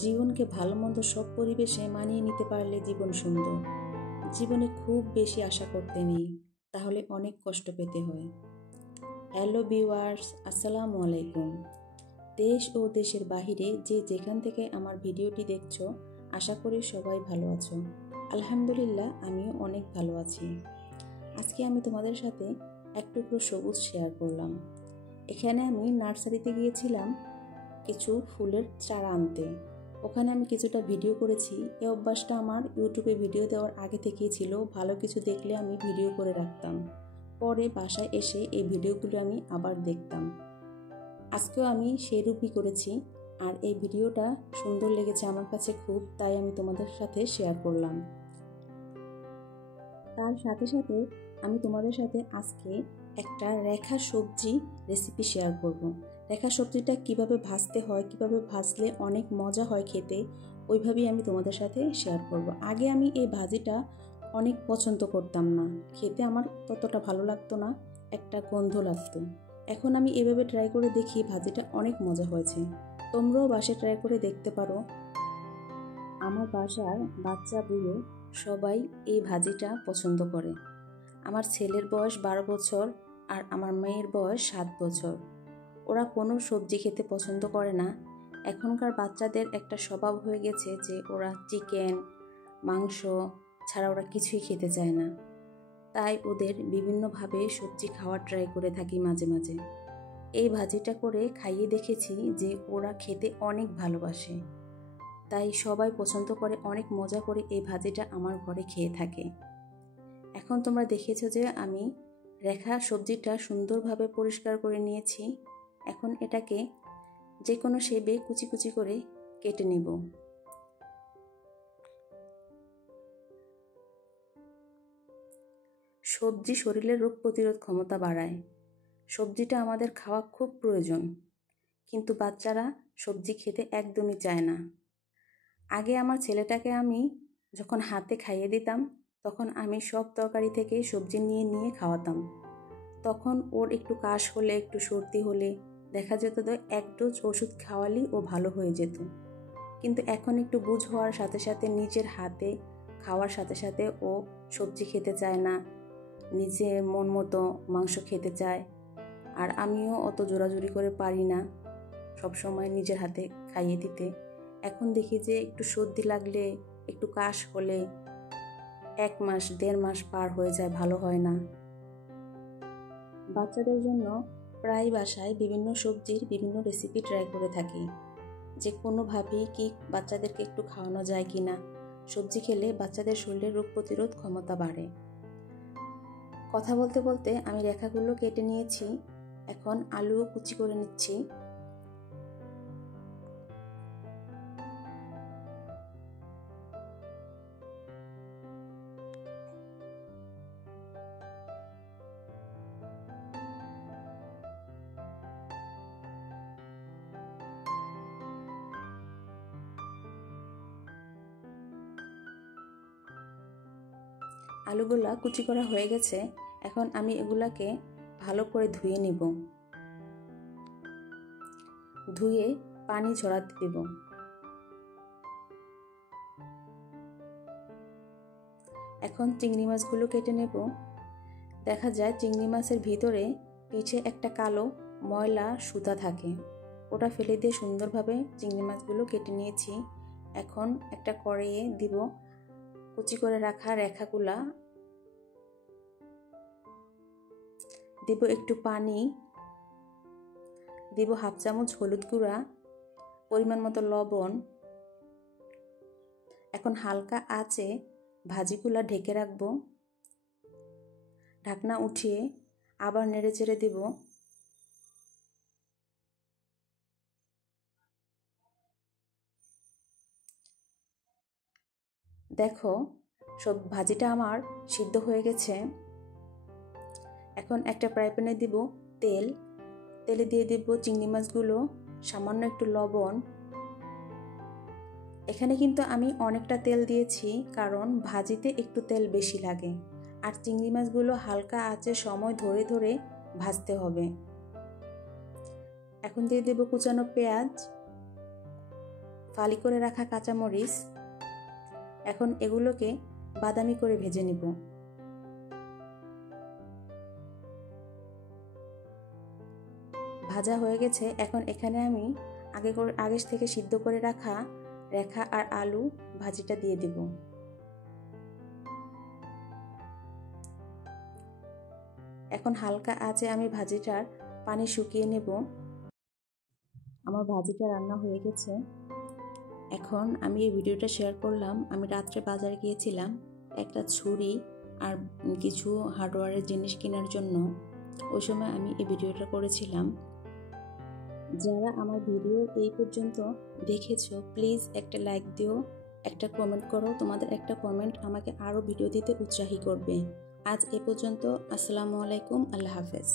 জীবনকে ভালো মন্দ সব পরিবেশে মানিয়ে নিতে পারলে জীবন সুন্দর। জীবনে খুব বেশি আশা করতে নেই, তাহলে অনেক কষ্ট পেতে হয়। হ্যালো ভিউয়ার্স, আসসালামু আলাইকুম। দেশ ও দেশের বাহিরে যে যেখান থেকে আমার ভিডিওটি দেখছো, আশা করি সবাই ভালো আছো। আলহামদুলিল্লাহ, আমিও অনেক ভালো আছি। আজকে আমি তোমাদের সাথে এক টুকরো সবুজ শেয়ার করলাম। এখানে আমি নার্সারিতে গিয়েছিলাম কিছু ফুলের চারা আনতে। ওখানে আমি কিছুটা ভিডিও করেছি। এই অভ্যাসটা আমার ইউটিউবে ভিডিও দেওয়ার আগে থেকেই ছিল। ভালো কিছু দেখলে আমি ভিডিও করে রাখতাম, পরে বাসায় এসে এই ভিডিওগুলো আমি আবার দেখতাম। আজকেও আমি সেইরূপই করেছি, আর এই ভিডিওটা সুন্দর লেগেছে আমার কাছে খুব, তাই আমি তোমাদের সাথে শেয়ার করলাম। তার সাথে সাথে আমি তোমাদের সাথে আজকে একটা রেখা সবজি রেসিপি শেয়ার করব। রেখা সবজিটা কিভাবে ভাজতে হয়, কিভাবে ভাজলে অনেক মজা হয় খেতে, ওইভাবেই আমি তোমাদের সাথে শেয়ার করব। আগে আমি এই ভাজিটা অনেক পছন্দ করতাম না, খেতে আমার ততটা ভালো লাগতো না, একটা গন্ধ লাগতো। এখন আমি এভাবে ট্রাই করে দেখি, ভাজিটা অনেক মজা হয়েছে। তোমরাও বাসায় ট্রাই করে দেখতে পারো। আমার বাসার বাচ্চা বুড়ো সবাই এই ভাজিটা পছন্দ করে। আমার ছেলের বয়স 12 বছর আর আমার মেয়ের বয়স 7 বছর। ওরা কোনো সবজি খেতে পছন্দ করে না। এখনকার বাচ্চাদের একটা স্বভাব হয়ে গেছে যে ওরা চিকেন, মাংস ছাড়া ওরা কিছুই খেতে চায় না। তাই ওদের বিভিন্নভাবে সবজি খাওয়ার ট্রাই করে থাকি মাঝে মাঝে। এই ভাজিটা করে খাইয়ে দেখেছি যে ওরা খেতে অনেক ভালোবাসে, তাই সবাই পছন্দ করে, অনেক মজা করে এই ভাজিটা আমার ঘরে খেয়ে থাকে। এখন তোমরা দেখেছো যে আমি রেখা সবজিটা সুন্দরভাবে পরিষ্কার করে নিয়েছি। এখন এটাকে যে কোনো শেপে কুচি কুচি করে কেটে নেব। সবজি শরীরের রোগ প্রতিরোধ ক্ষমতা বাড়ায়। সবজিটা আমাদের খাওয়া খুব প্রয়োজন, কিন্তু বাচ্চারা সবজি খেতে একদমই চায় না। আগে আমার ছেলেটাকে আমি যখন হাতে খাইয়ে দিতাম, তখন আমি সব তরকারি থেকে সবজি নিয়ে নিয়ে খাওয়াতাম। তখন ওর একটু কাশ হলে, একটু সর্দি হলে দেখা যেত তো এক ডোজ ওষুধ খাওয়ালেই ও ভালো হয়ে যেত। কিন্তু এখন একটু বুঝ হওয়ার সাথে সাথে, নিজের হাতে খাওয়ার সাথে সাথে ও সবজি খেতে চায় না, নিজে মন মতো মাংস খেতে চায়। আর আমিও অত জোরাজুরি করে পারি না সবসময় নিজের হাতে খাইয়ে দিতে। এখন দেখি যে একটু সর্দি লাগলে, একটু কাশ হলে 1 মাস 1.5 মাস পার হয়ে যায়, ভালো হয় না। বাচ্চাদের জন্য প্রায় বাসায় বিভিন্ন সবজির বিভিন্ন রেসিপি ট্রাই করে থাকি, যে কোনোভাবেই কি বাচ্চাদেরকে একটু খাওয়ানো যায় কি না। সবজি খেলে বাচ্চাদের শরীরে রোগ প্রতিরোধ ক্ষমতা বাড়ে। কথা বলতে বলতে আমি রেখাগুলো কেটে নিয়েছি। এখন আলুও কুচি করে নিচ্ছি। আলুগুলা কুচি করা হয়ে গেছে। এখন আমি এগুলাকে ভালো করে ধুয়ে নিব। ধুয়ে পানি ঝরাতে দেব। এখন চিংড়ি মাছগুলো কেটে নেব। দেখা যায় চিংড়ি মাছের ভিতরে পিঠে একটা কালো ময়লা সুতা থাকে, ওটা ফেলে দিয়ে সুন্দরভাবে চিংড়ি মাছগুলো কেটে নিয়েছি। এখন একটা কড়াইয়ে দিব কুচি করে রাখা রেখাগুলা, দিব একটু পানি, দিব 1/2 চামচ হলুদ গুঁড়া, পরিমাণ মতো লবণ। এখন হালকা আঁচে ভাজিগুলা ঢেকে রাখবো। ঢাকনা উঠিয়ে আবার নেড়ে চেড়ে দেব। দেখো, সব ভাজিটা আমার সিদ্ধ হয়ে গেছে। এখন একটা ফ্রাই প্যানে দিব তেল। তেলে দিয়ে দেব চিংড়ি মাছগুলো, সামান্য একটু লবণ। এখানে কিন্তু আমি অনেকটা তেল দিয়েছি, কারণ ভাজিতে একটু তেল বেশি লাগে, আর চিংড়ি মাছগুলো হালকা আঁচে সময় ধরে ধরে ভাজতে হবে। এখন দিয়ে দেব কুচানো পেঁয়াজ, ফালি করে রাখা কাঁচামরিচ। এখন এগুলোকে বাদামি করে ভেজে নিব। ভাজা হয়ে গেছে। এখন এখানে আমি আগে থেকে সিদ্ধ করে রাখা রেখা আর আলু ভাজিটা দিয়ে দেব। এখন হালকা আঁচে আমি ভাজিটার পানি শুকিয়ে নেব। আমার ভাজিটা রান্না হয়ে গেছে। এখন আমি এই ভিডিওটা শেয়ার করলাম। আমি রাত্রে বাজারে গিয়েছিলাম একটা ছুরি আর কিছু হার্ডওয়্যারের জিনিস কেনার জন্য। ওই সময় আমি এই ভিডিওটা করেছিলাম। যারা আমার ভিডিও এই পর্যন্ত দেখেছো প্লিজ একটা লাইক দিও, একটা কমেন্ট করো। তোমাদের একটা কমেন্ট আমাকে আরও ভিডিও দিতে উৎসাহী করবে। আজ এ পর্যন্ত। আসসালামু আলাইকুম, আল্লাহ হাফেজ।